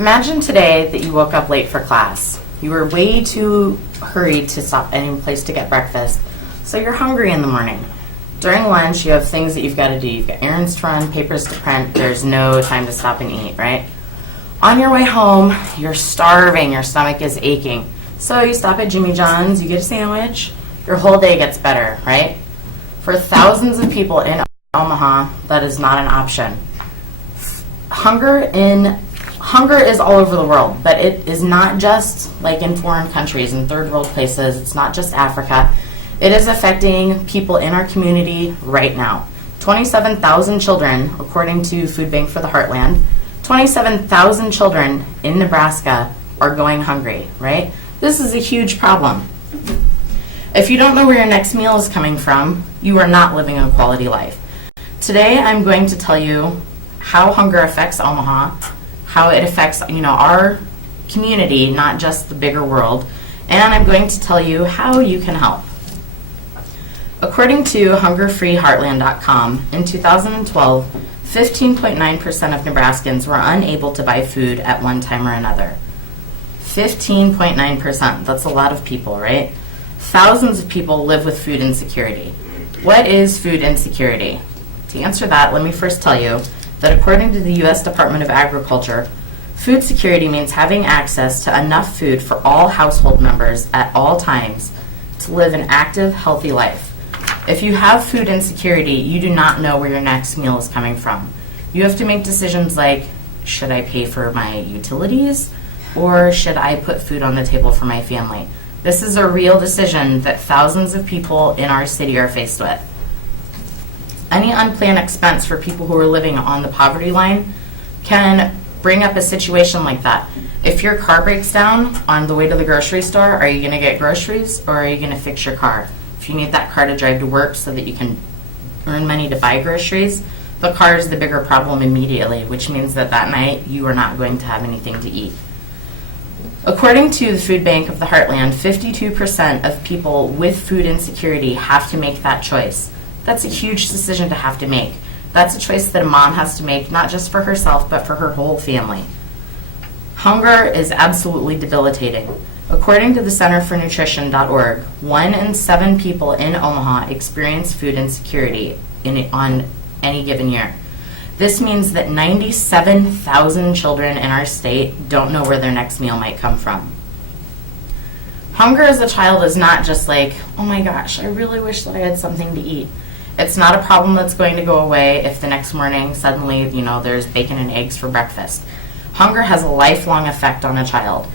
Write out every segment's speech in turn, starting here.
Imagine today that you woke up late for class. You were way too hurried to stop any place to get breakfast, so you're hungry in the morning. During lunch, you have things that you've got to do. You've got errands to run, papers to print. There's no time to stop and eat, right? On your way home, you're starving. Your stomach is aching. So you stop at Jimmy John's, you get a sandwich. Your whole day gets better, right? For thousands of people in Omaha, that is not an option. Hunger is all over the world, but it is not just like in foreign countries and third world places. It's not just Africa. It is affecting people in our community right now. 27,000 children, according to Food Bank for the Heartland, 27,000 children in Nebraska are going hungry, right? This is a huge problem. If you don't know where your next meal is coming from, you are not living a quality life. Today, I'm going to tell you how hunger affects Omaha, how it affects, our community, not just the bigger world, and I'm going to tell you how you can help. According to HungerFreeHeartland.com, in 2012, 15.9% of Nebraskans were unable to buy food at one time or another. 15.9%, that's a lot of people, right? Thousands of people live with food insecurity. What is food insecurity? To answer that, let me first tell you that according to the U.S. Department of Agriculture, food security means having access to enough food for all household members at all times to live an active, healthy life. If you have food insecurity, you do not know where your next meal is coming from. You have to make decisions like, should I pay for my utilities or should I put food on the table for my family? This is a real decision that thousands of people in our city are faced with. Any unplanned expense for people who are living on the poverty line can bring up a situation like that. If your car breaks down on the way to the grocery store, are you going to get groceries or are you going to fix your car? If you need that car to drive to work so that you can earn money to buy groceries, the car is the bigger problem immediately, which means that that night you are not going to have anything to eat. According to the Food Bank of the Heartland, 52% of people with food insecurity have to make that choice. That's a huge decision to have to make. That's a choice that a mom has to make, not just for herself, but for her whole family. Hunger is absolutely debilitating. According to the Center for Nutrition.org, 1 in 7 people in Omaha experience food insecurity on any given year. This means that 97,000 children in our state don't know where their next meal might come from. Hunger as a child is not just like, oh my gosh, I really wish that I had something to eat. It's not a problem that's going to go away if the next morning suddenly, there's bacon and eggs for breakfast. Hunger has a lifelong effect on a child.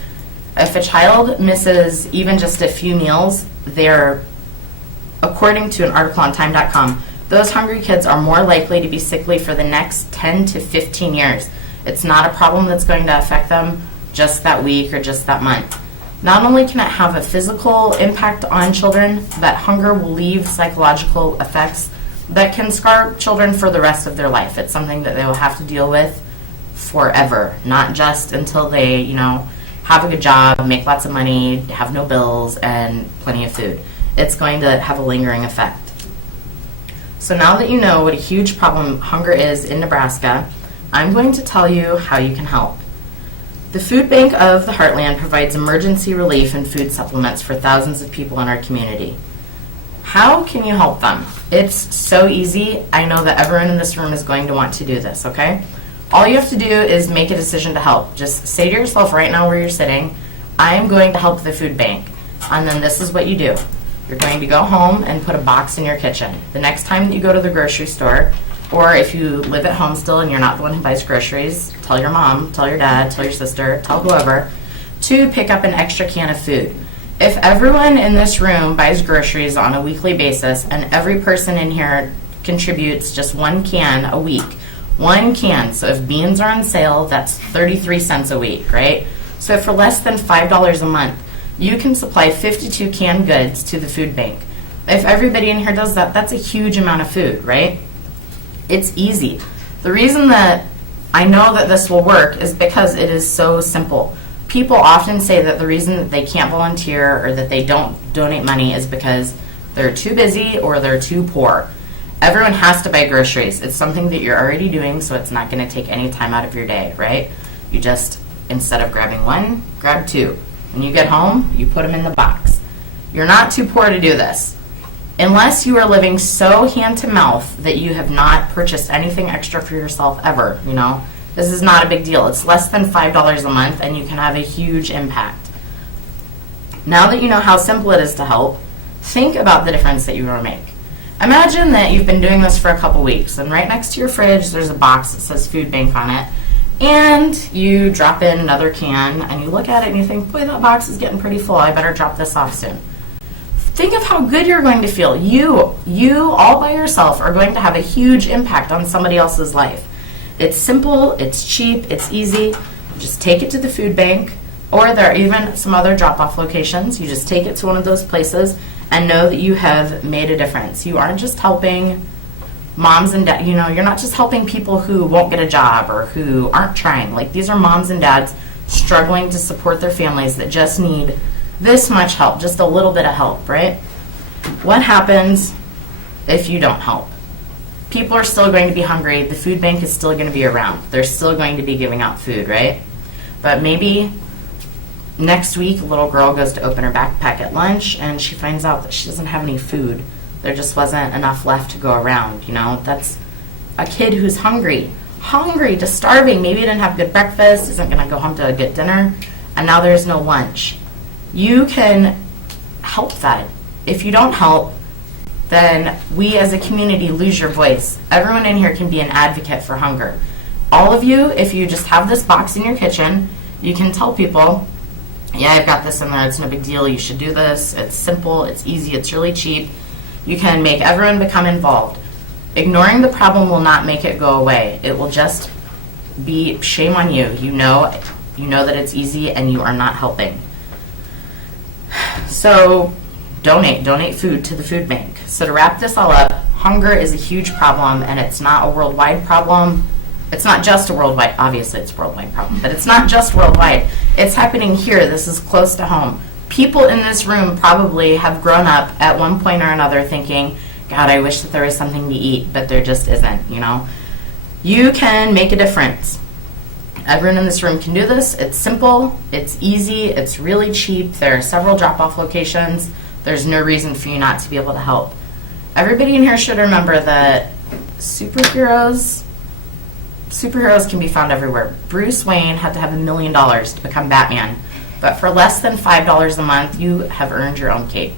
If a child misses even just a few meals, according to an article on time.com, those hungry kids are more likely to be sickly for the next 10 to 15 years. It's not a problem that's going to affect them just that week or just that month. Not only can it have a physical impact on children, but hunger will leave psychological effects that can scar children for the rest of their life. It's something that they will have to deal with forever, not just until they, have a good job, make lots of money, have no bills, and plenty of food. It's going to have a lingering effect. So now that you know what a huge problem hunger is in Nebraska, I'm going to tell you how you can help. The Food Bank of the Heartland provides emergency relief and food supplements for thousands of people in our community. How can you help them? It's so easy. I know that everyone in this room is going to want to do this, okay? All you have to do is make a decision to help. Just say to yourself right now where you're sitting, I am going to help the food bank. And then this is what you do. You're going to go home and put a box in your kitchen. The next time that you go to the grocery store, or if you live at home still and you're not the one who buys groceries, tell your mom, tell your dad, tell your sister, tell whoever, to pick up an extra can of food. If everyone in this room buys groceries on a weekly basis and every person in here contributes just 1 can a week, 1 can, so if beans are on sale, that's 33 cents a week, right? So for less than $5 a month, you can supply 52 canned goods to the food bank. If everybody in here does that, that's a huge amount of food, right? It's easy. The reason that I know that this will work is because it is so simple. People often say that the reason that they can't volunteer or that they don't donate money is because they're too busy or they're too poor. Everyone has to buy groceries. It's something that you're already doing, so it's not going to take any time out of your day, right? You just Instead of grabbing one, grab two. When you get home, you put them in the box. You're not too poor to do this. Unless you are living so hand to mouth that you have not purchased anything extra for yourself ever, you know, this is not a big deal. It's less than $5 a month and you can have a huge impact. Now that you know how simple it is to help, think about the difference that you will make. Imagine that you've been doing this for a couple weeks and right next to your fridge there's a box that says food bank on it, and you drop in another can and you look at it and you think, boy, that box is getting pretty full, I better drop this off soon. Think of how good you're going to feel. You all by yourself are going to have a huge impact on somebody else's life. It's simple, it's cheap, it's easy. You just take it to the food bank, or there are even some other drop-off locations. You just take it to one of those places and know that you have made a difference. You aren't just helping moms and dads, you know, you're not just helping people who won't get a job or who aren't trying. Like, these are moms and dads struggling to support their families that just need this much help, just a little bit of help, right? What happens if you don't help? People are still going to be hungry. The food bank is still going to be around. They're still going to be giving out food, right? But maybe next week a little girl goes to open her backpack at lunch and she finds out that she doesn't have any food. There just wasn't enough left to go around, you know? That's a kid who's hungry, just starving. Maybe didn't have good breakfast, isn't going to go home to a good dinner, and now there's no lunch. You can help that. If you don't help, then we as a community lose your voice. Everyone in here can be an advocate for hunger. All of you, if you just have this box in your kitchen, you can tell people, yeah, I've got this in there, it's no big deal, you should do this, it's simple, it's easy, it's really cheap. You can make everyone become involved. Ignoring the problem will not make it go away. It will just be shame on you. You know that it's easy and you are not helping. So donate food to the food bank. So to wrap this all up, hunger is a huge problem and it's not a worldwide problem. It's not just a worldwide, obviously it's a worldwide problem, but it's not just worldwide. It's happening here. This is close to home. People in this room probably have grown up at one point or another thinking, God, I wish that there was something to eat, but there just isn't, you know. You can make a difference. Everyone in this room can do this. It's simple, it's easy, it's really cheap. There are several drop-off locations. There's no reason for you not to be able to help. Everybody in here should remember that superheroes can be found everywhere. Bruce Wayne had to have $1 million to become Batman, but for less than $5 a month, you have earned your own cape.